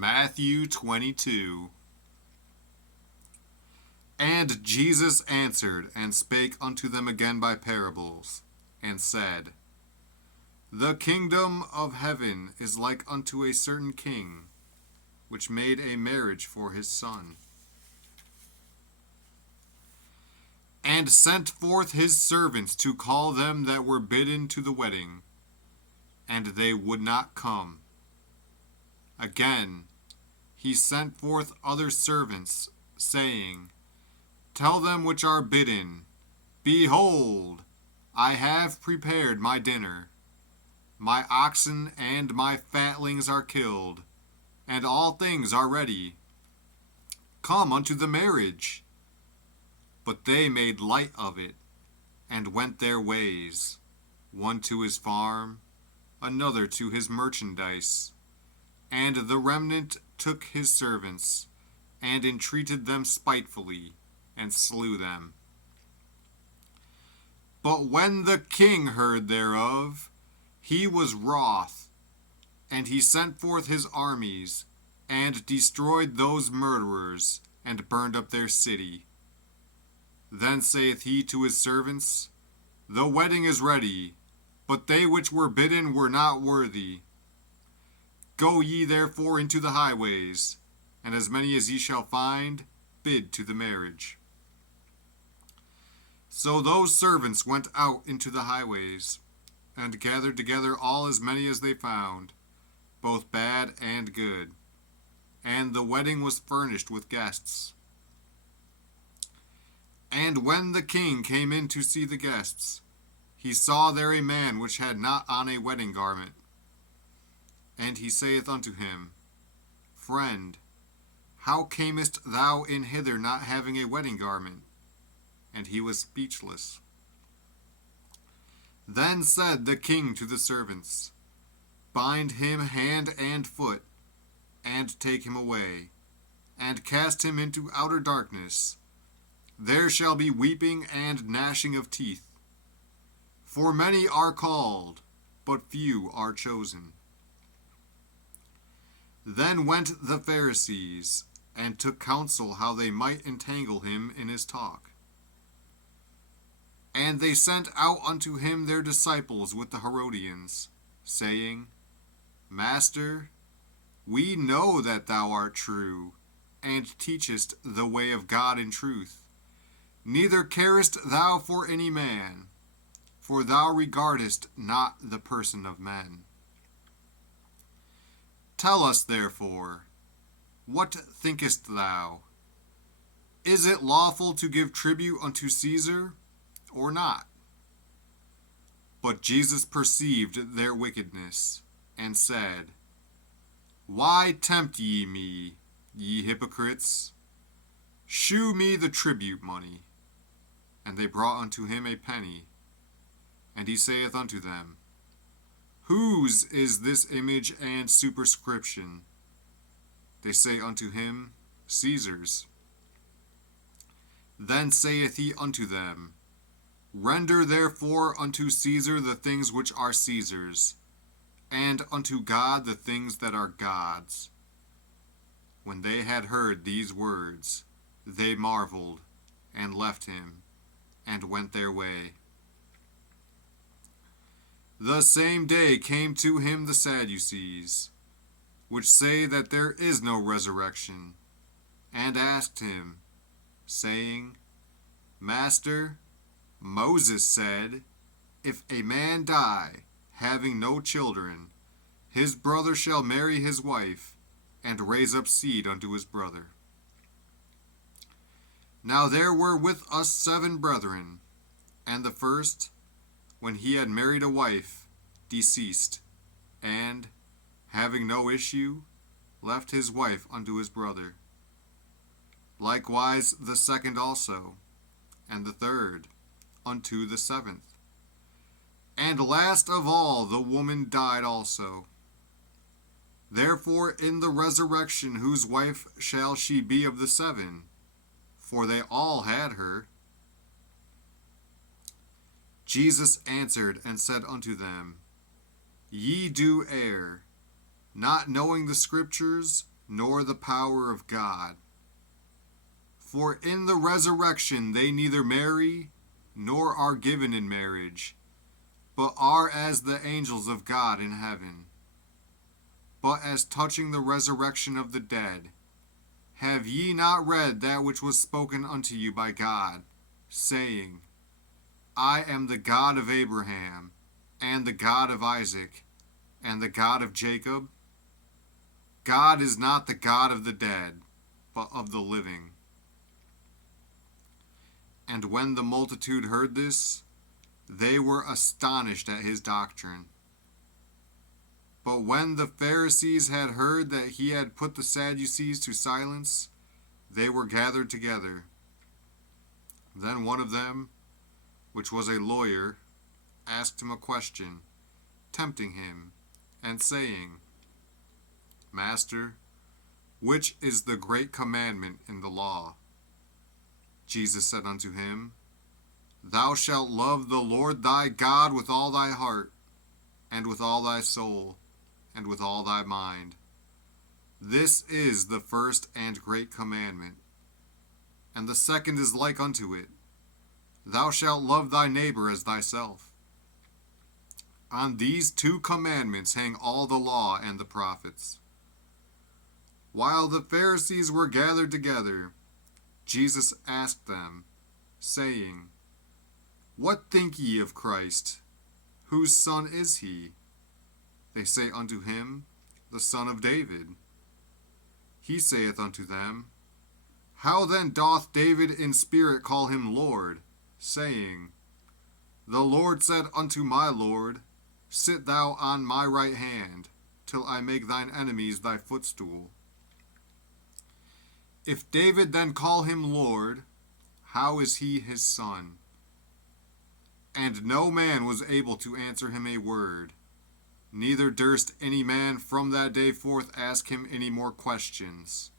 Matthew 22. And Jesus answered and spake unto them again by parables, and said, The kingdom of heaven is like unto a certain king, which made a marriage for his son, and sent forth his servants to call them that were bidden to the wedding, and they would not come. Again, he sent forth other servants, saying, Tell them which are bidden, Behold, I have prepared my dinner. My oxen and my fatlings are killed, and all things are ready. Come unto the marriage. But they made light of it, and went their ways, one to his farm, another to his merchandise. And the remnant took his servants, and entreated them spitefully, and slew them. But when the king heard thereof, he was wroth, and he sent forth his armies, and destroyed those murderers, and burned up their city. Then saith he to his servants, The wedding is ready, but they which were bidden were not worthy. Go ye therefore into the highways, and as many as ye shall find, bid to the marriage. So those servants went out into the highways, and gathered together all as many as they found, both bad and good. And the wedding was furnished with guests. And when the king came in to see the guests, he saw there a man which had not on a wedding garment. And he saith unto him, Friend, how camest thou in hither not having a wedding garment? And he was speechless. Then said the king to the servants, Bind him hand and foot, and take him away, and cast him into outer darkness. There shall be weeping and gnashing of teeth. For many are called, but few are chosen. Then went the Pharisees, and took counsel how they might entangle him in his talk. And they sent out unto him their disciples with the Herodians, saying, Master, we know that thou art true, and teachest the way of God in truth. Neither carest thou for any man, for thou regardest not the person of men. Tell us therefore, what thinkest thou? Is it lawful to give tribute unto Caesar, or not? But Jesus perceived their wickedness, and said, Why tempt ye me, ye hypocrites? Shew me the tribute money. And they brought unto him a penny. And he saith unto them, Whose is this image and superscription? They say unto him, Caesar's. Then saith he unto them, Render therefore unto Caesar the things which are Caesar's, and unto God the things that are God's. When they had heard these words, they marveled, and left him, and went their way. The same day came to him the Sadducees, which say that there is no resurrection, and asked him, saying, Master, Moses said, If a man die, having no children, his brother shall marry his wife, and raise up seed unto his brother. Now there were with us 7 brethren, and the first, when he had married a wife, deceased, and, having no issue, left his wife unto his brother. Likewise the second also, and the third, unto the 7th. And last of all the woman died also. Therefore in the resurrection whose wife shall she be of the 7? For they all had her. Jesus answered and said unto them, Ye do err, not knowing the Scriptures, nor the power of God. For in the resurrection they neither marry, nor are given in marriage, but are as the angels of God in heaven. But as touching the resurrection of the dead, have ye not read that which was spoken unto you by God, saying, I am the God of Abraham, and the God of Isaac, and the God of Jacob? God is not the God of the dead, but of the living. And when the multitude heard this, they were astonished at his doctrine. But when the Pharisees had heard that he had put the Sadducees to silence, they were gathered together. Then one of them, which was a lawyer, asked him a question, tempting him, and saying, Master, which is the great commandment in the law? Jesus said unto him, Thou shalt love the Lord thy God with all thy heart, and with all thy soul, and with all thy mind. This is the first and great commandment. And the second is like unto it, Thou shalt love thy neighbor as thyself. On these two commandments hang all the law and the prophets. While the Pharisees were gathered together, Jesus asked them, saying, What think ye of Christ? Whose son is he? They say unto him, The son of David. He saith unto them, How then doth David in spirit call him Lord, saying, The Lord said unto my Lord, Sit thou on my right hand, till I make thine enemies thy footstool. If David then call him Lord, how is he his son? And no man was able to answer him a word, neither durst any man from that day forth ask him any more questions.